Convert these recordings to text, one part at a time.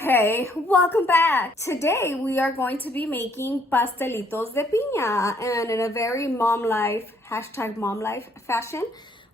Okay, welcome back. Today we are going to be making pastelitos de piña, and in a very mom life, hashtag mom life fashion,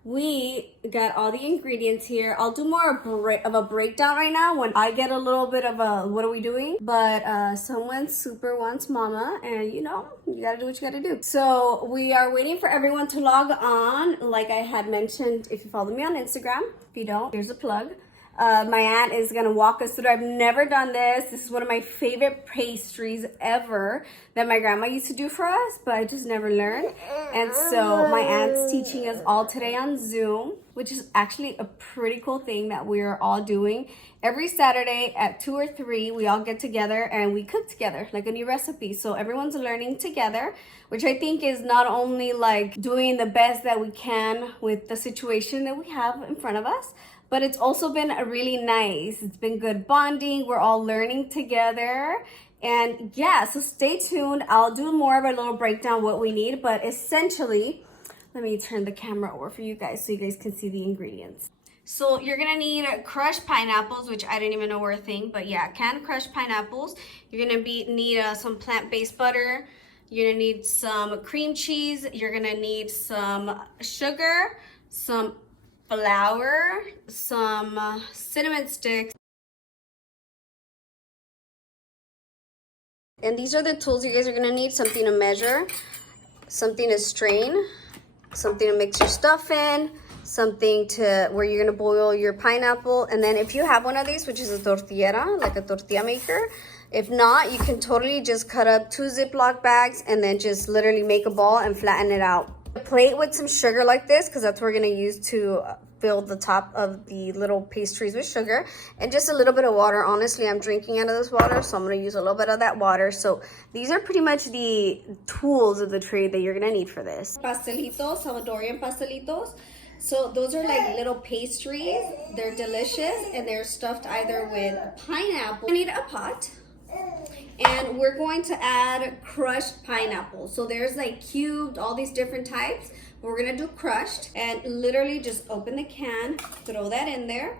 we got all the ingredients here. I'll do more of a breakdown right now when I get a little bit of a what are we doing, but someone super wants mama, and you know, you gotta do what you gotta do. So we are waiting for everyone to log on. Like I had mentioned, if you follow me on Instagram, if you don't, here's a plug. My aunt is gonna walk us through. I've never done this. This is one of my favorite pastries ever that my grandma used to do for us, but I just never learned. And so my aunt's teaching us all today on Zoom, which is actually a pretty cool thing that we're all doing. Every Saturday at 2 or 3, we all get together and we cook together, like a new recipe. So everyone's learning together, which I think is not only like doing the best that we can with the situation that we have in front of us, but it's also been really nice. It's been good bonding. We're all learning together. And yeah, so stay tuned. I'll do more of a little breakdown what we need, but essentially, let me turn the camera over for you guys so you guys can see the ingredients. So you're gonna need crushed pineapples, which I didn't even know were a thing, but yeah, canned crushed pineapples. You're gonna need some plant-based butter. You're gonna need some cream cheese. You're gonna need some sugar, some flour, some cinnamon sticks. And these are the tools you guys are gonna need: something to measure, something to strain, something to mix your stuff in, something to where you're gonna boil your pineapple. And then if you have one of these, which is a tortillera, like a tortilla maker, if not, you can totally just cut up 2 Ziploc bags and then just literally make a ball and flatten it out. A plate with some sugar like this, because that's what we're gonna use to fill the top of the little pastries with sugar, and just a little bit of water. Honestly, I'm drinking out of this water, so I'm gonna use a little bit of that water. So these are pretty much the tools of the trade that you're gonna need for this. Pastelitos, Salvadorian pastelitos. So those are like little pastries. They're delicious, and they're stuffed either with pineapple. I need a pot. And we're going to add crushed pineapple. So there's like cubed, all these different types. We're gonna do crushed, and literally just open the can, throw that in there.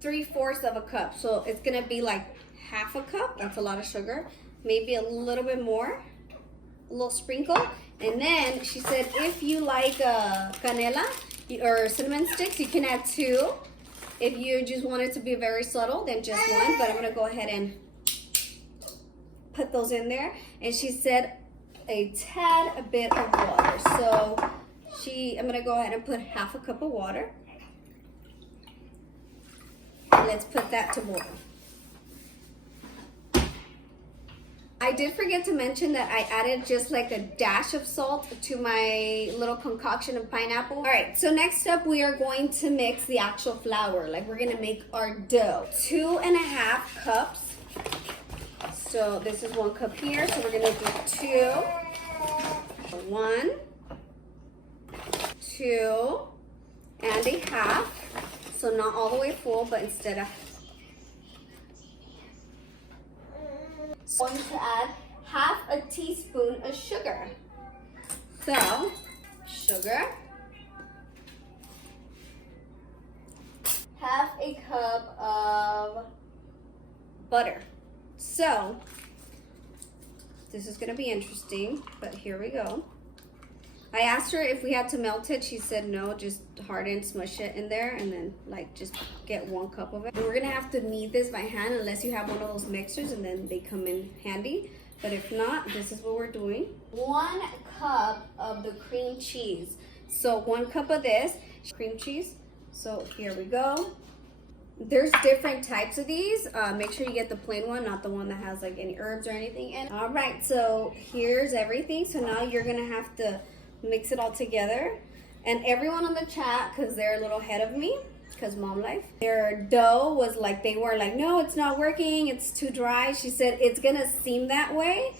3/4 of a cup. So it's gonna be like half a cup. That's a lot of sugar. Maybe a little bit more, a little sprinkle. And then she said, if you like canela or cinnamon sticks, you can add 2. If you just want it to be very subtle, then just 1, but I'm gonna go ahead and put those in there. And she said a bit of water. So I'm gonna go ahead and put half a cup of water. And let's put that to boil. I did forget to mention that I added just like a dash of salt to my little concoction of pineapple. All right, so next up we are going to mix the actual flour. Like we're gonna make our dough. 2.5 cups. So this is 1 cup here, so we're gonna do 2. 1, 2.5. So not all the way full, but instead of going to add half a teaspoon of sugar. So, sugar, half a cup of butter. So, this is gonna be interesting, but here we go. I asked her if we had to melt it. She said no, just harden, smush it in there, and then like just get 1 cup of it. And we're gonna have to knead this by hand unless you have one of those mixers, and then they come in handy. But if not, this is what we're doing. 1 cup of the cream cheese. So 1 cup of this cream cheese. So here we go. There's different types of these. Make sure you get the plain one, not the one that has like any herbs or anything in. All right, so here's everything. So now you're gonna have to mix it all together. And everyone on the chat, because they're a little ahead of me, because mom life, their dough was like, they were like, no, it's not working, it's too dry. She said it's gonna seem that way,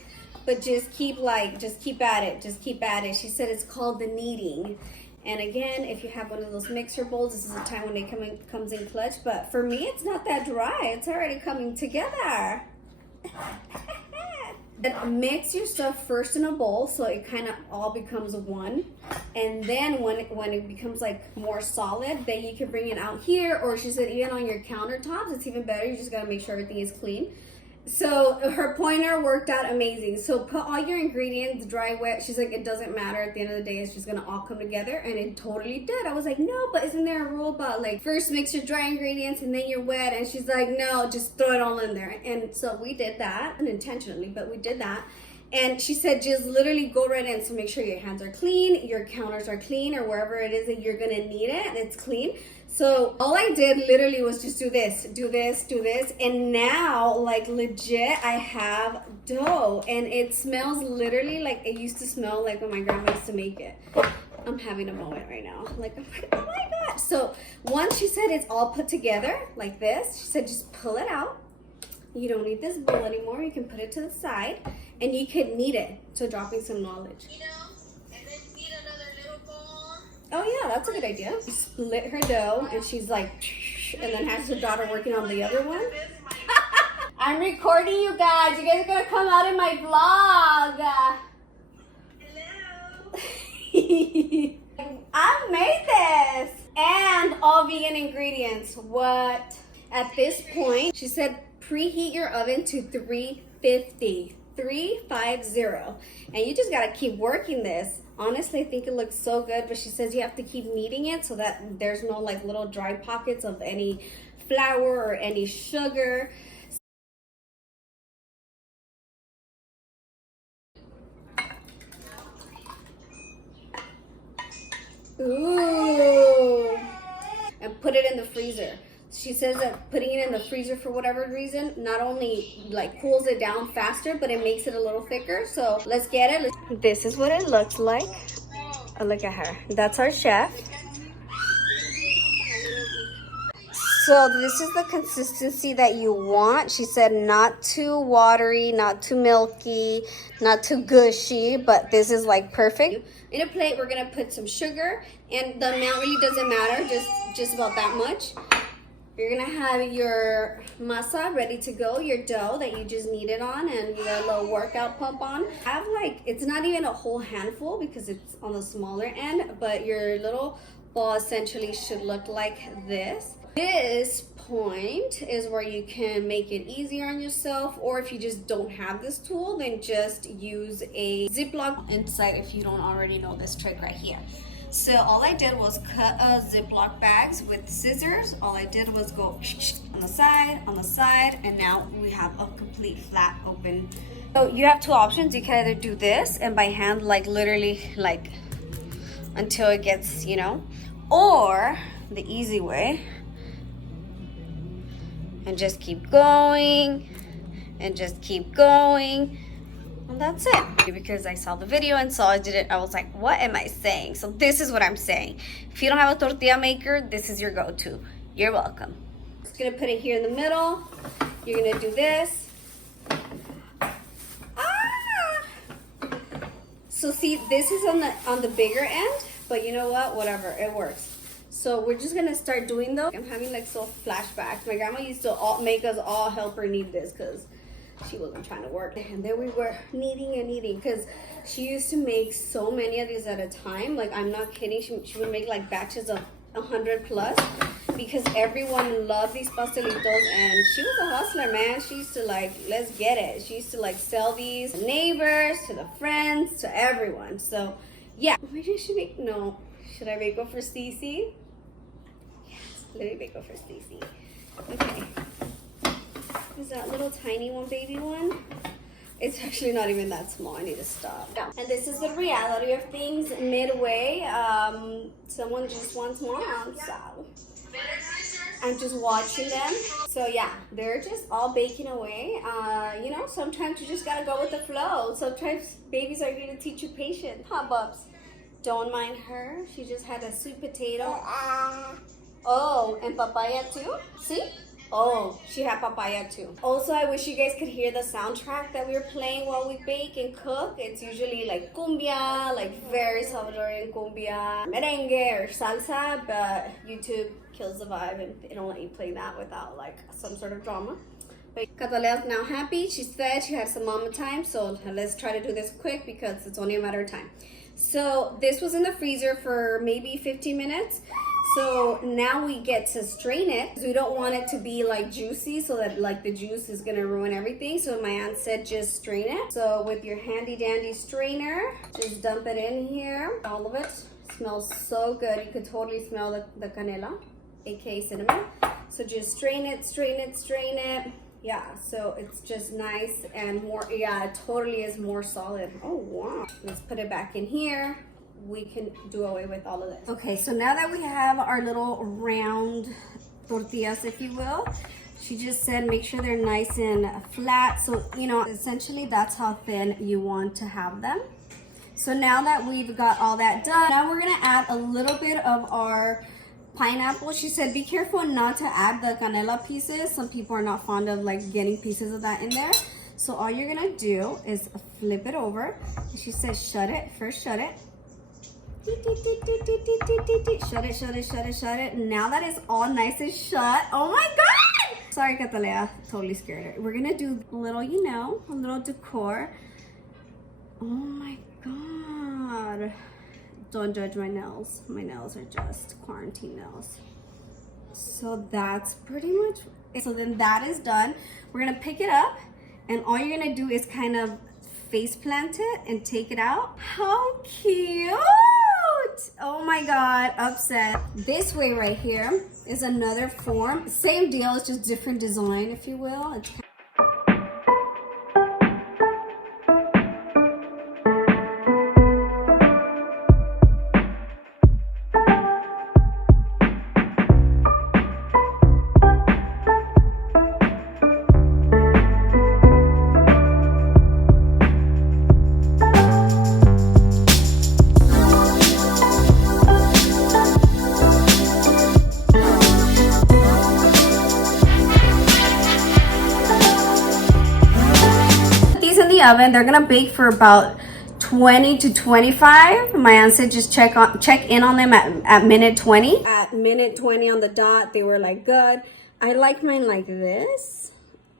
but just keep at it. She said it's called the kneading. And again, if you have one of those mixer bowls, this is the time when it comes in clutch. But for me, it's not that dry. It's already coming together. Then mix your stuff first in a bowl so it kind of all becomes one. And then when it becomes like more solid, then you can bring it out here, or she said even on your countertops, it's even better. You just gotta make sure everything is clean. So her pointer worked out amazing. So put all your ingredients, dry, wet. She's like, it doesn't matter. At the end of the day, it's just gonna all come together, and it totally did. I was like, no, but isn't there a rule about like first mix your dry ingredients and then your wet? And she's like, no, just throw it all in there. And so we did that, unintentionally, but we did that. And she said, just literally go right in. So make sure your hands are clean, your counters are clean, or wherever it is that you're gonna need it, and it's clean. So all I did literally was just do this, do this, do this. And now, like legit, I have dough. And it smells literally like it used to smell like when my grandma used to make it. I'm having a moment right now. Like, I'm like, oh my God. So once she said it's all put together like this, she said, just pull it out. You don't need this bowl anymore. You can put it to the side and you can knead it. So dropping some knowledge. You know, and then knead another little bowl. Oh yeah, that's a good idea. She split her dough and she's like, and then has her daughter working on the other one. I'm recording you guys. You guys are gonna come out in my vlog. Hello. I made this. And all vegan ingredients. What? At this point, she said preheat your oven to 350. 350. And you just gotta keep working this. Honestly, I think it looks so good, but she says you have to keep kneading it so that there's no like little dry pockets of any flour or any sugar. Ooh. And put it in the freezer. She says that putting it in the freezer for whatever reason not only like cools it down faster, but it makes it a little thicker. So let's get it. This is what it looks like. Oh, look at her. That's our chef. So this is the consistency that you want. She said not too watery, not too milky, not too gushy, but this is like perfect. In a plate, we're gonna put some sugar, and the amount really doesn't matter, just about that much. You're gonna have your masa ready to go, your dough that you just kneaded on, and you got a little workout pump on. Have like, it's not even a whole handful because it's on the smaller end, but your little ball essentially should look like this. This point is where you can make it easier on yourself, or if you just don't have this tool, then just use a Ziploc inside if you don't already know this trick right here. So all I did was cut Ziploc bags with scissors. All I did was go on the side, and now we have a complete flat open. So you have two options. You can either do this and by hand, like literally like until it gets, you know, or the easy way, and just keep going and just keep going. And that's it. Because I saw the video and saw I did it, I was like, what am I saying? So this is what I'm saying. If you don't have a tortilla maker, this is your go-to. You're welcome. Just gonna put it here in the middle. You're gonna do this. So see, this is on the bigger end, but you know what? Whatever, it works. So we're just gonna start doing those. I'm having like so flashbacks. My grandma used to make us all help her knead this because she wasn't trying to work. And then we were kneading and kneading because she used to make so many of these at a time. Like, I'm not kidding. She would make like batches of 100 plus because everyone loved these pastelitos, and she was a hustler, man. She used to like, let's get it. She used to like sell these to the neighbors, to the friends, to everyone. So yeah, maybe should I bake for Cece? Yes, let me bake for Cece. Okay. Is that little tiny one, baby one? It's actually not even that small. I need to stop. And this is the reality of things midway. Someone just wants more, so I'm just watching them. So yeah, they're just all baking away. You know, sometimes you just gotta go with the flow. Sometimes babies are gonna teach you patience. Huh, Bubs? Don't mind her. She just had a sweet potato. Oh, and papaya too? See? Oh, she had papaya too. Also, I wish you guys could hear the soundtrack that we were playing while we bake and cook. It's usually like cumbia, like very Salvadorian cumbia, merengue or salsa, but YouTube kills the vibe and they don't let you play that without like some sort of drama. But Catalea's now happy. She said she had some mama time, so let's try to do this quick because it's only a matter of time. So this was in the freezer for maybe 15 minutes. So now we get to strain it. We don't want it to be like juicy so that like the juice is gonna ruin everything. So my aunt said just strain it. So with your handy dandy strainer, just dump it in here. All of it smells so good. You could totally smell the canela, aka cinnamon. So just strain it, strain it, strain it. Yeah, so it's just nice and more, yeah, it totally is more solid. Oh, wow. Let's put it back in here. We can do away with all of this. Okay, so now that we have our little round tortillas, if you will, she just said make sure they're nice and flat. So, you know, essentially that's how thin you want to have them. So now that we've got all that done, now we're gonna add a little bit of our pineapple. She said be careful not to add the canela pieces. Some people are not fond of like getting pieces of that in there. So all you're gonna do is flip it over. She said shut it, first shut it. Shut it, shut it, shut it, shut it. Now that it's all nice and shut, oh my God! Sorry, Catalea, totally scared her. We're gonna do a little, you know, a little decor. Oh my God. Don't judge my nails. My nails are just quarantine nails. So that's pretty much it. So then that is done. We're gonna pick it up and all you're gonna do is kind of face plant it and take it out. How cute! Oh my God, upset. This way right here is another form. Same deal, it's just different design, if you will. It's oven. They're gonna bake for about 20 to 25. My aunt said just check in on them at minute 20. At minute 20 on the dot, they were like good. I like mine like this,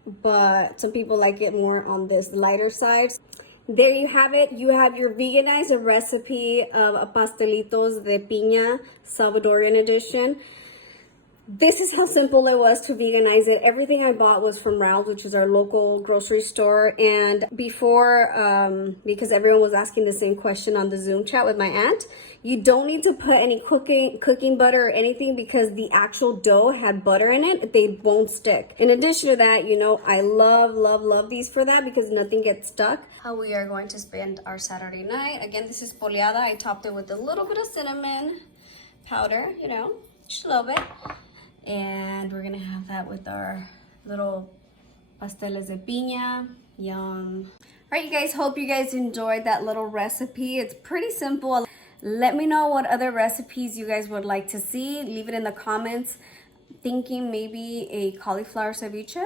but some people like it more on this lighter side. There you have it. You have your veganized recipe of pastelitos de piña, Salvadorian edition. This is how simple it was to veganize it. Everything I bought was from Ralph's, which is our local grocery store. And before, because everyone was asking the same question on the Zoom chat with my aunt, you don't need to put any cooking butter or anything because the actual dough had butter in it. They won't stick. In addition to that, you know, I love these for that because nothing gets stuck. How we are going to spend our Saturday night. Again, this is poleada. I topped it with a little bit of cinnamon powder, you know, just a little bit. And we're gonna have that with our little pasteles de piña. Yum. All right, you guys, hope you guys enjoyed that little recipe. It's pretty simple. Let me know what other recipes you guys would like to see. Leave it in the comments. Thinking maybe a cauliflower ceviche.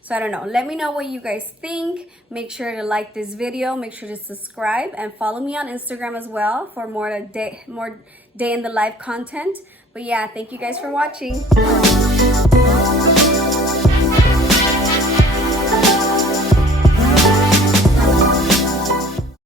So I don't know. Let me know what you guys think. Make sure to like this video. Make sure to subscribe and follow me on Instagram as well for more day in the life content. But yeah, thank you guys for watching.